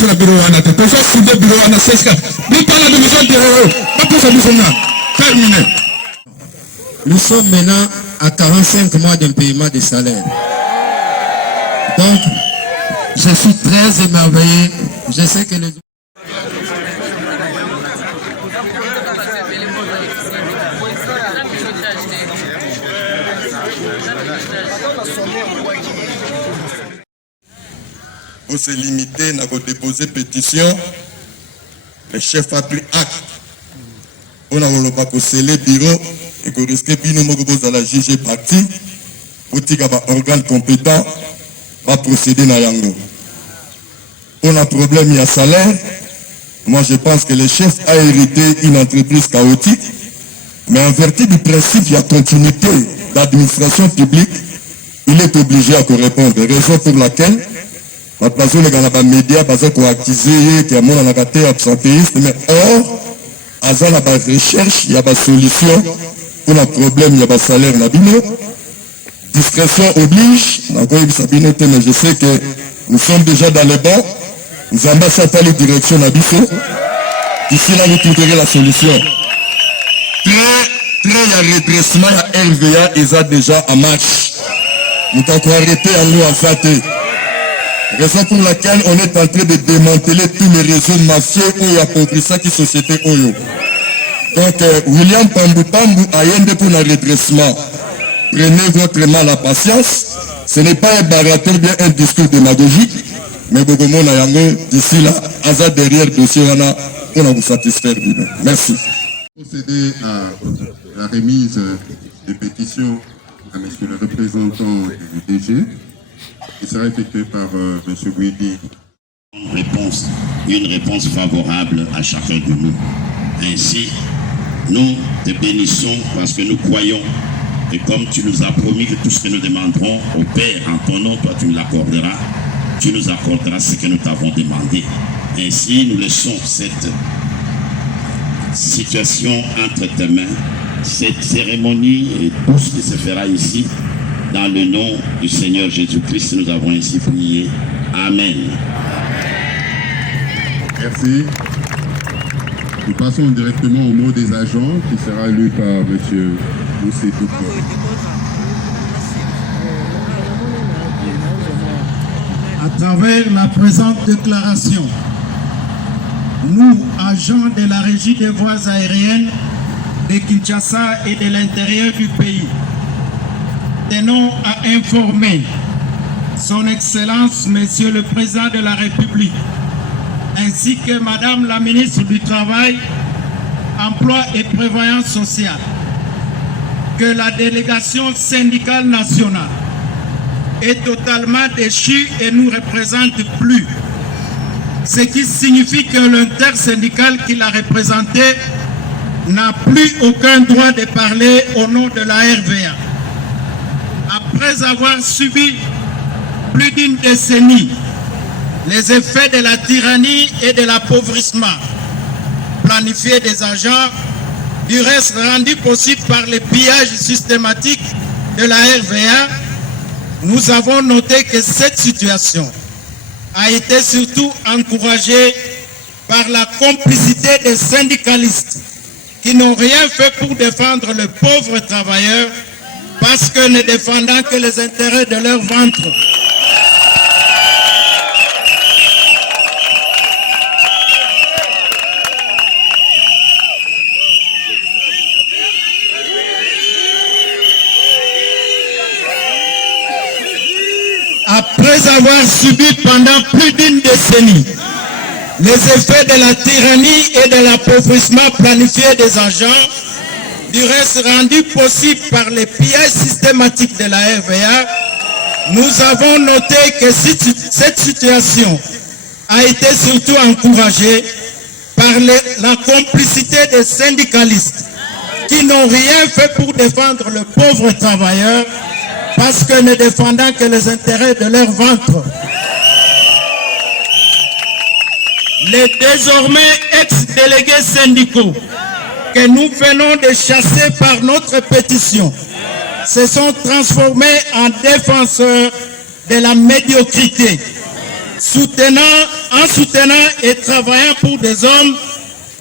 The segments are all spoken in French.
sur le bureau, on a tout ça sur le bureau, on a 16 cas. Nous parlons de besoin de héros. Pas pour ça, nous sommes là. Terminé. Nous sommes maintenant à 45 mois d'un paiement de salaire. Donc, je suis très émerveillé. Je sais que les... Pour se limiter à déposer pétition, le chef a pris acte. On a pas scellé bureau et que risque à la juge parti pour que organe compétent va procéder dans yango. On a problème, il y a salaire. Moi, je pense que le chef a hérité une entreprise chaotique, mais en vertu du principe, il y a continuité d'administration publique, il est obligé à répondre. Raison pour laquelle la place où les gars dans les médias, parce qu'on a actisé, qu'il y a mon anagaté absentéiste, mais or, à ça, il y a des recherches, il y a des solutions pour le problème, il y a des salaires, discrétion oblige, mais je sais que nous sommes déjà dans le banc, nous avons fait les directions d'Abisso, d'ici là, vous trouverez la solution. Très, il y a redressement, il y a RVA, ils ont déjà en marche. Nous avons arrêté à nous en fait. Raison pour laquelle on est en train de démanteler tous les réseaux mafieux où il y a compris ça qui société Oyo. Donc, William Pambou a yende pour le redressement. Prenez votre mal à patience. Ce n'est pas un baratelle, bien un discours démagogique. Mais beaucoup de monde d'ici là, hasard derrière le dossier, on a vous satisfaire. Merci. Procéder à la remise des pétitions à monsieur le représentant du DG. Il sera effectué par M. Guidi. Une réponse favorable à chacun de nous. Ainsi, nous te bénissons parce que nous croyons et comme tu nous as promis que tout ce que nous demanderons au Père en ton nom, toi tu nous l'accorderas, tu nous accorderas ce que nous t'avons demandé. Ainsi, nous laissons cette situation entre tes mains, cette cérémonie et tout ce qui se fera ici. Dans le nom du Seigneur Jésus-Christ, nous avons ainsi prié. Amen. Merci. Nous passons directement au mot des agents qui sera lu par M. Moussé Touko. À travers la présente déclaration, nous, agents de la Régie des voies aériennes de Kinshasa et de l'intérieur du pays, tenons à informer Son Excellence, Monsieur le Président de la République, ainsi que Madame la Ministre du Travail, Emploi et Prévoyance sociale, que la délégation syndicale nationale est totalement déchue et ne nous représente plus. Ce qui signifie que l'intersyndical qui l'a représenté n'a plus aucun droit de parler au nom de la RVA. Après avoir subi plus d'une décennie les effets de la tyrannie et de l'appauvrissement planifié des agents, du reste rendu possible par les pillages systématiques de la RVA, nous avons noté que cette situation a été surtout encouragée par la complicité des syndicalistes qui n'ont rien fait pour défendre le pauvre travailleur parce que ne défendant que les intérêts de leur ventre. Après avoir subi pendant plus d'une décennie les effets de la tyrannie et de l'appauvrissement planifié des agents, du reste rendu possible par les pillages systématiques de la RVA, nous avons noté que cette situation a été surtout encouragée par la complicité des syndicalistes qui n'ont rien fait pour défendre le pauvre travailleur parce que ne défendant que les intérêts de leur ventre. Les désormais ex-délégués syndicaux que nous venons de chasser par notre pétition se sont transformés en défenseurs de la médiocrité en soutenant et travaillant pour des hommes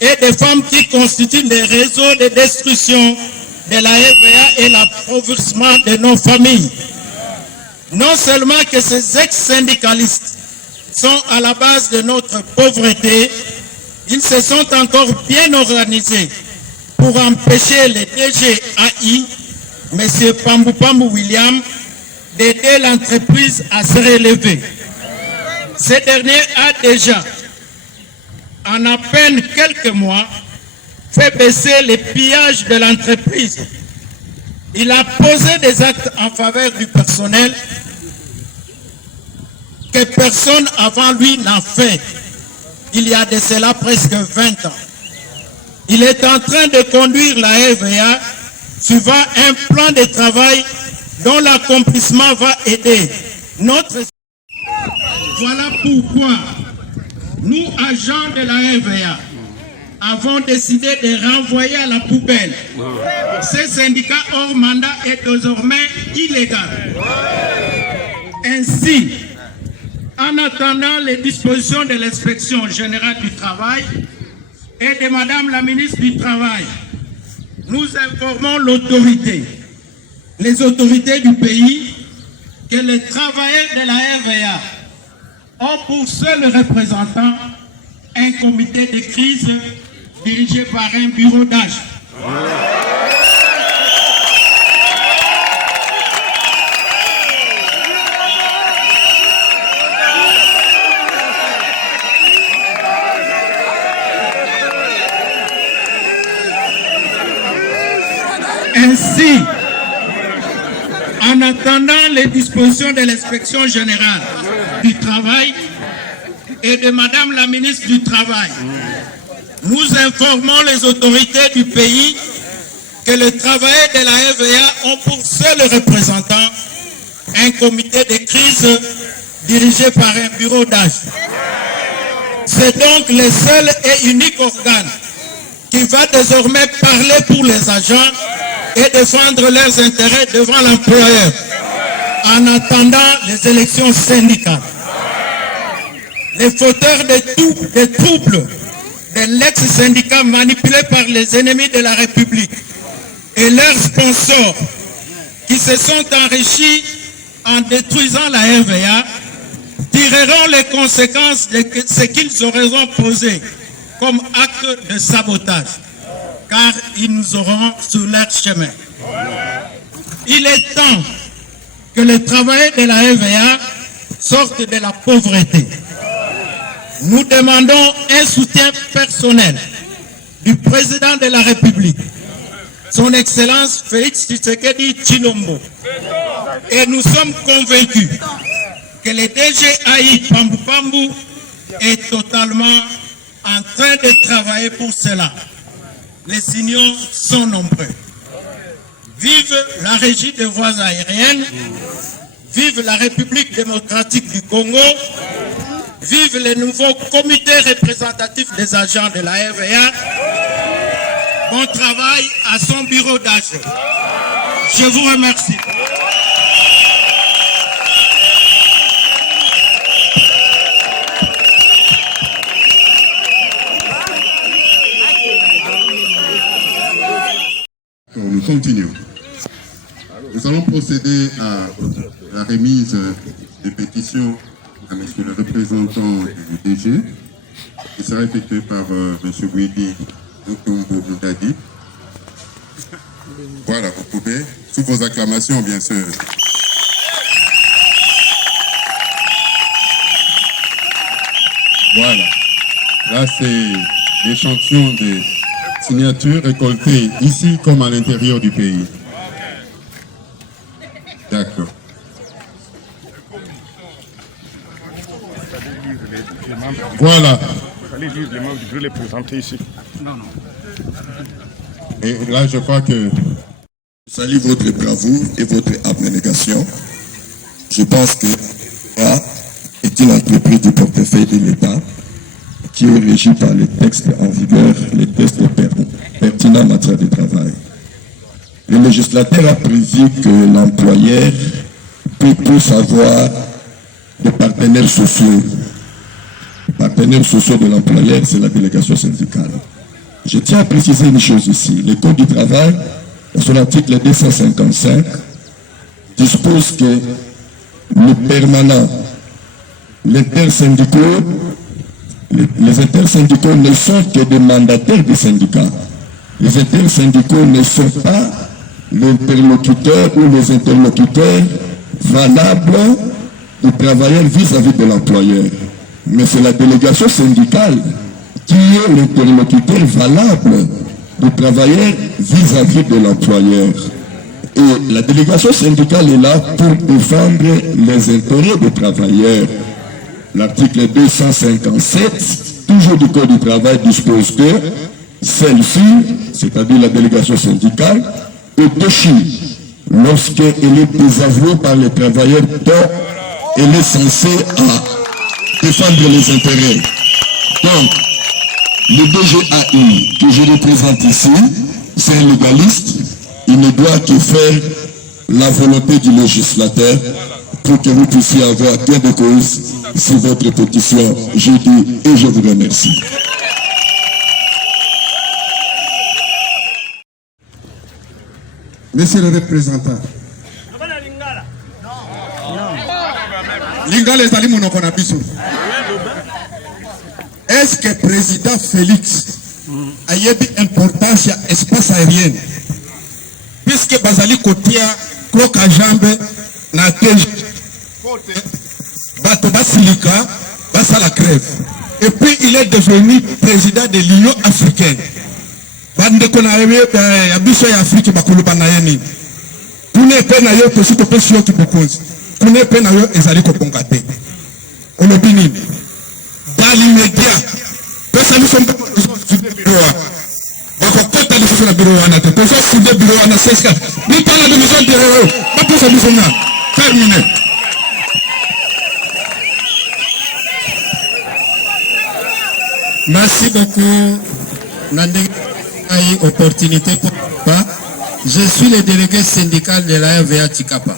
et des femmes qui constituent des réseaux de destruction de la RVA et l'appauvrissement de nos familles. Non seulement que ces ex-syndicalistes sont à la base de notre pauvreté, ils se sont encore bien organisés pour empêcher le DGAI, M. Pambou William, d'aider l'entreprise à se relever. Ce dernier a déjà, en à peine quelques mois, fait baisser les pillages de l'entreprise. Il a posé des actes en faveur du personnel que personne avant lui n'a fait. Il y a de cela presque 20 ans. Il est en train de conduire la RVA suivant un plan de travail dont l'accomplissement va aider notre... Voilà pourquoi nous, agents de la RVA, avons décidé de renvoyer à la poubelle ce syndicat hors mandat est désormais illégal. Ainsi, en attendant les dispositions de l'inspection générale du travail et de Madame la ministre du Travail, nous informons les autorités du pays, que les travailleurs de la RVA ont pour seul représentant un comité de crise dirigé par un bureau d'âge. Ainsi, en attendant les dispositions de l'inspection générale du travail et de Madame la ministre du Travail, nous informons les autorités du pays que les travailleurs de la RVA ont pour seul représentant un comité de crise dirigé par un bureau d'âge. C'est donc le seul et unique organe qui va désormais parler pour les agents et défendre leurs intérêts devant l'employeur en attendant les élections syndicales. Les fauteurs de troubles de l'ex-syndicat manipulé par les ennemis de la République et leurs sponsors qui se sont enrichis en détruisant la RVA tireront les conséquences de ce qu'ils auront posé comme acte de sabotage, car ils nous auront sur leur chemin. Il est temps que les travailleurs de la RVA sortent de la pauvreté. Nous demandons un soutien personnel du président de la République, son Excellence Félix Tshisekedi Tshilombo. Et nous sommes convaincus que le DGAI Pambou est totalement en train de travailler pour cela. Les signaux sont nombreux. Vive la Régie des voies aériennes, vive la République démocratique du Congo, vive le nouveau comité représentatif des agents de la RVA. Bon travail à son bureau d'âge. Je vous remercie. Nous continuons. Nous allons procéder à la remise des pétitions à M. le représentant du DG, qui sera effectuée par M. Willy Mutombo Moudadi. Voilà, vous pouvez, sous vos acclamations bien sûr. Voilà, là c'est l'échantillon des signatures récoltées ici comme à l'intérieur du pays. D'accord. Voilà. Je vais les présenter ici. Et là, je crois que... Je salue votre bravoure et votre abnégation. Je pense que l'État est une entreprise du portefeuille de l'État qui est régie par les textes en vigueur, les textes pertinents en matière de travail. Le législateur a prévu que l'employeur peut tous avoir des partenaires sociaux partenaires sociaux de l'employeur, c'est la délégation syndicale. Je tiens à préciser une chose ici. Le Code du travail, dans son article 255, dispose que le permanent, les intersyndicaux ne sont que des mandataires des syndicats. Les intersyndicaux ne sont pas l'interlocuteur ou les interlocuteurs valables des travailleurs vis-à-vis de l'employeur. Mais c'est la délégation syndicale qui est l'interlocuteur valable des travailleurs vis-à-vis de l'employeur. Et la délégation syndicale est là pour défendre les intérêts des travailleurs. L'article 257, toujours du Code du travail, dispose que celle-ci, c'est-à-dire la délégation syndicale, est déchue lorsqu'elle est désavouée par les travailleurs dont elle est censée défendre les intérêts. Donc, le DGAI que je représente ici, c'est un légaliste. Il ne doit que faire la volonté du législateur pour que vous puissiez avoir gain de cause sur votre pétition. Je dis et je vous remercie. Monsieur le représentant. Lingala ezali monoko na biso. Est-ce que président Félix a eu importance à l'espace aérien? Puisque Bazali Kotia, Kloka Jambe, na Tej, Bato Basilika, Basa la crève. Et puis il est devenu président de l'Union africaine. Bande Konawe, Abiso et Afrique, Bakuluba Nayani. Pour ne pas naïo, que si tu peux suivre qui propose. Pour ne pas naïo, Ezali Kopongate. On le bénit. Dans l'immédiat, personne ne sont pas sur le bureau. Bakokota de ce bureau, on a tout ça sur le bureau, on a 16 cas. Nous parlons de mission de héros. Pas pour ça, nous sommes là. Terminé. Merci beaucoup. Opportunité pour pas. Je suis le délégué syndical de la RVA Chikapa.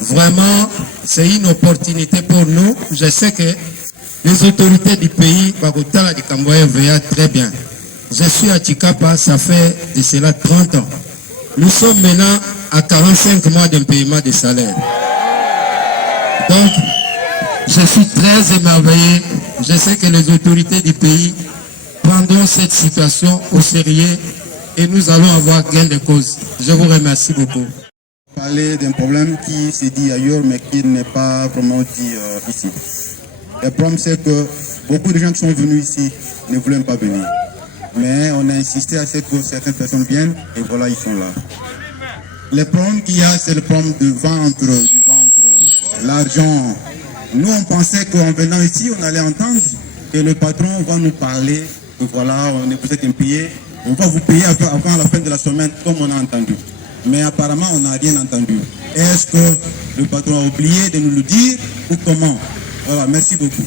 Vraiment, c'est une opportunité pour nous. Je sais que les autorités du pays vont du Camboya RVA très bien. Je suis à Chikapa, ça fait de cela 30 ans. Nous sommes maintenant à 45 mois d'un paiement de salaire. Donc, je suis très émerveillé. Je sais que les autorités du pays prendront cette situation au sérieux et nous allons avoir gain de cause. Je vous remercie beaucoup. Parler d'un problème qui se dit ailleurs mais qui n'est pas vraiment dit ici. Le problème c'est que beaucoup de gens qui sont venus ici ne voulaient pas venir. Mais on a insisté à ce que certaines personnes viennent et voilà, ils sont là. Le problème qu'il y a, c'est le problème du ventre, l'argent. Nous, on pensait qu'en venant ici, on allait entendre que le patron va nous parler, que voilà, on est peut-être impayé, on va vous payer avant la fin de la semaine, comme on a entendu. Mais apparemment, on n'a rien entendu. Est-ce que le patron a oublié de nous le dire ou comment? Voilà, merci beaucoup.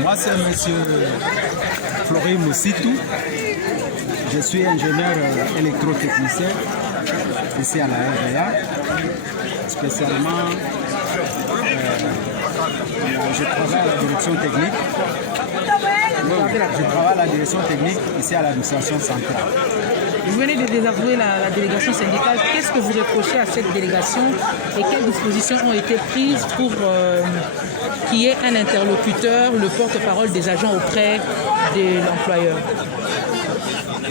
Moi, c'est M. Flori Moussitou. Je suis ingénieur électrotechnicien ici à la RVA. Spécialement, je travaille à la direction technique. Je travaille à la direction technique ici à l'administration centrale. Vous venez de désavouer la délégation syndicale. Qu'est-ce que vous reprochez à cette délégation et quelles dispositions ont été prises pour qu'il y ait un interlocuteur, le porte-parole des agents auprès de l'employeur?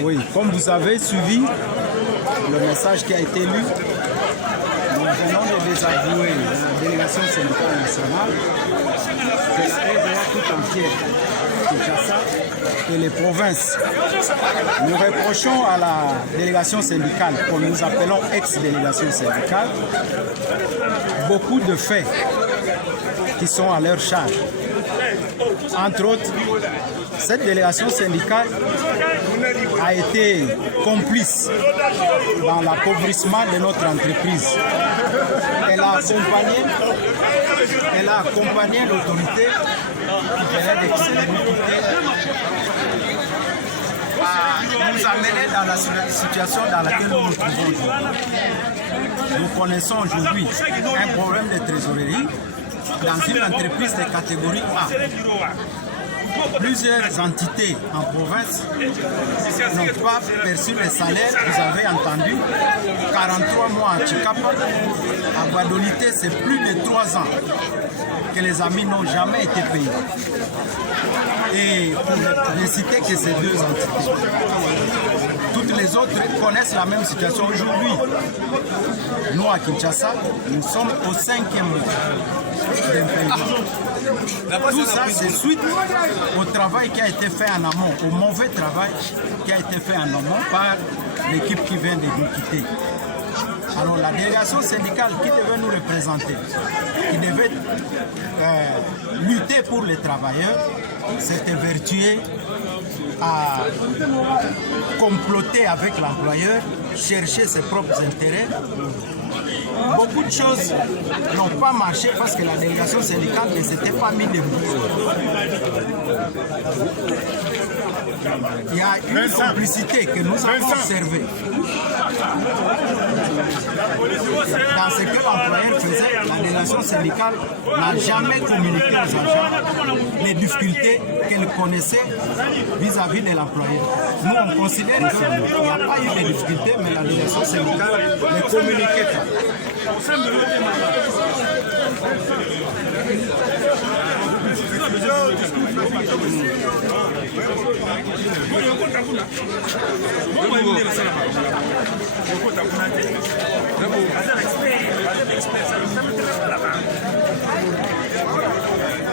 Oui, comme vous avez suivi le message qui a été lu, nous venons de désavouer la délégation syndicale nationale de la RVA tout entière, Kinshasa et les provinces. Nous reprochons à la délégation syndicale, comme nous appelons ex-délégation syndicale, beaucoup de faits qui sont à leur charge. Entre autres, cette délégation syndicale a été complice dans l'appauvrissement de notre entreprise. Elle a accompagné l'autorité qui venait de nous quitter à nous amener dans la situation dans laquelle nous nous trouvons aujourd'hui. Nous connaissons aujourd'hui un problème de trésorerie dans une entreprise de catégorie A. Plusieurs entités en province n'ont pas perçu les salaires. Vous avez entendu, 43 mois à Tchikapa, à Guadolité, c'est plus de 3 ans que les amis n'ont jamais été payés. Et pour ne citer que ces deux entités, toutes les autres connaissent la même situation aujourd'hui. Nous, à Kinshasa, nous sommes au 5e mois d'un pays. Tout ça, c'est suite au travail qui a été fait en amont, au mauvais travail qui a été fait en amont par l'équipe qui vient de nous quitter. Alors la délégation syndicale qui devait nous représenter, qui devait lutter pour les travailleurs, s'est évertuée à comploter avec l'employeur, chercher ses propres intérêts. Beaucoup de choses n'ont pas marché parce que la délégation syndicale ne s'était pas mise debout. Il y a une complicité que nous avons observée. Dans ce que l'employeur faisait, la délégation syndicale n'a jamais communiqué aux agents les difficultés qu'elle connaissait vis-à-vis de l'employeur. Nous, on considère qu'il n'y a pas eu de difficultés, mais la délégation syndicale ne communiquait pas.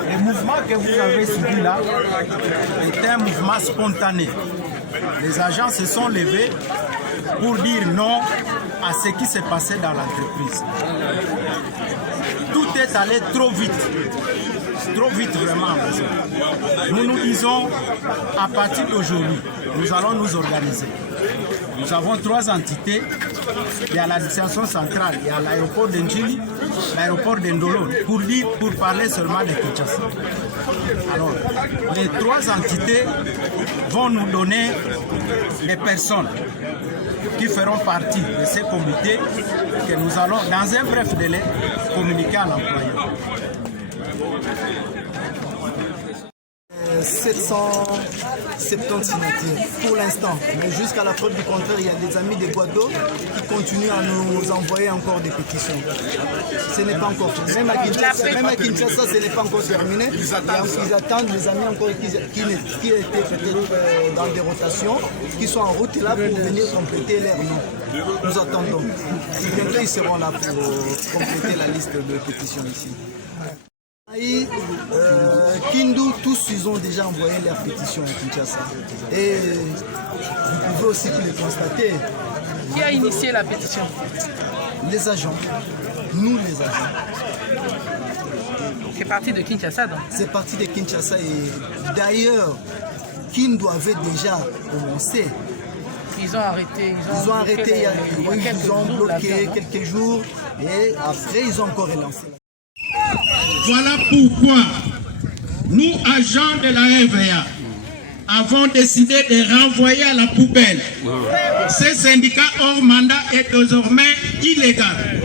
Le mouvement que vous avez suivi là est un mouvement spontané. Les agents se sont levés pour dire non à ce qui s'est passé dans l'entreprise. Tout est allé trop vite vraiment. Nous nous disons, à partir d'aujourd'hui, nous allons nous organiser. Nous avons 3 entités. Il y a l'administration centrale, il y a l'aéroport d'Ndjili, l'aéroport d'Ndolo, pour parler seulement de Kinshasa. Alors, les 3 entités vont nous donner des personnes qui feront partie de ces comités que nous allons, dans un bref délai, communiquer à l'employeur. 770 signatures pour l'instant, mais jusqu'à la preuve du contraire, il y a des amis de Guado qui continuent à nous envoyer encore des pétitions. Ce n'est pas encore fait. Même à Kinshasa, ce n'est pas encore terminé. Ils attendent les amis encore qui étaient peut-être dans des rotations, qui sont en route là pour venir compléter leur nom. Nous attendons. Bientôt, ils seront là pour compléter la liste de pétitions ici. Kindu, tous ils ont déjà envoyé leur pétition à Kinshasa. Et vous pouvez aussi les constater. Qui a initié la pétition? Les agents. Nous les agents. C'est parti de Kinshasa donc? C'est parti de Kinshasa et d'ailleurs, Kindu avait déjà commencé. Ils ont arrêté. Ils ont bloqué quelques jours et après ils ont encore relancé. Voilà pourquoi nous, agents de la RVA, avons décidé de renvoyer à la poubelle. Ce syndicat hors mandat est désormais illégal.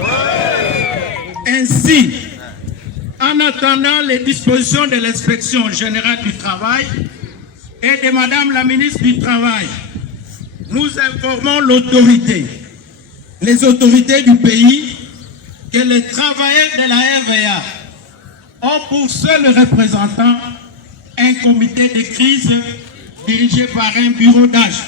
Ainsi, en attendant les dispositions de l'inspection générale du travail et de Madame la ministre du Travail, nous informons les autorités du pays, que les travailleurs de la RVA ont pour seul représentant un comité de crise dirigé par un bureau d'âge.